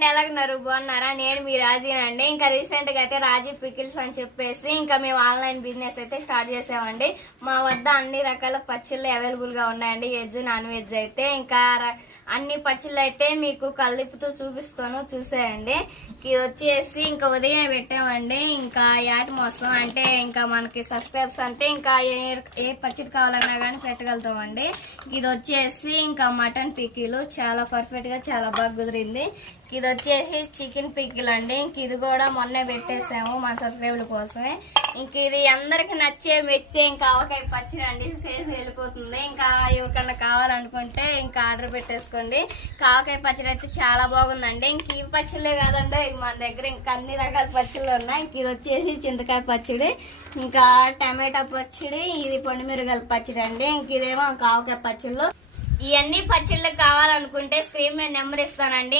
అండి, ఎలాగున్నారు? బాగున్నారా? నేను మీ రాజీనండి. ఇంకా రీసెంట్ గా అయితే రాజీ పికిల్స్ అని చెప్పేసి ఇంకా మేము ఆన్లైన్ బిజినెస్ అయితే స్టార్ట్ చేసామండి. మా వద్ద అన్ని రకాల పచ్చళ్ళు అవైలబుల్ గా ఉన్నాయండి, వెజ్ నాన్ వెజ్ అయితే. ఇంకా అన్ని పచ్చళ్ళు అయితే మీకు కలిపుతూ చూపిస్తాను, చూసేయండి. ఇది వచ్చేసి ఇంకా ఉదయం పెట్టామండి. ఇంకా యాట్ మోసం అంటే ఇంకా మనకి సబ్స్క్రైబ్స్ అంటే ఇంకా ఏ పచ్చడి కావాలన్నా కానీ పెట్టగలుగుతామండి. ఇది వచ్చేసి ఇంకా మటన్ పికిలు చాలా పర్ఫెక్ట్ గా చాలా బాగా కుదిరింది. ఇది వచ్చేసి చికెన్ పికిల్ అండి. ఇంక ఇది కూడా మొన్నే పెట్టేసాము మన సబ్స్క్రైబర్ల కోసమే. ఇంక ఇది అందరికి నచ్చే మెచ్చే ఇంకా ఆవకాయ పచ్చడి అండి, సేసి వెళ్ళిపోతుంది. ఇంకా ఎవరికన్నా కావాలనుకుంటే ఇంకా ఆర్డర్ పెట్టేసుకోండి. ఆవకాయ పచ్చడి అయితే చాలా బాగుందండి. ఇంక ఈ పచ్చళ్ళే కాదండి, మన దగ్గర ఇంకా అన్ని రకాల పచ్చళ్ళు ఉన్నాయి. ఇంక ఇది వచ్చేసి చింతకాయ పచ్చడి, ఇంకా టమాటా పచ్చడి, ఇది పొండిమిరగాయల పచ్చడి అండి. ఇంక ఇదేమో ఆవకాయ పచ్చళ్ళు. ఇవన్నీ పచ్చళ్ళు కావాలనుకుంటే స్క్రీన్ మీద నెంబర్ ఇస్తానండి.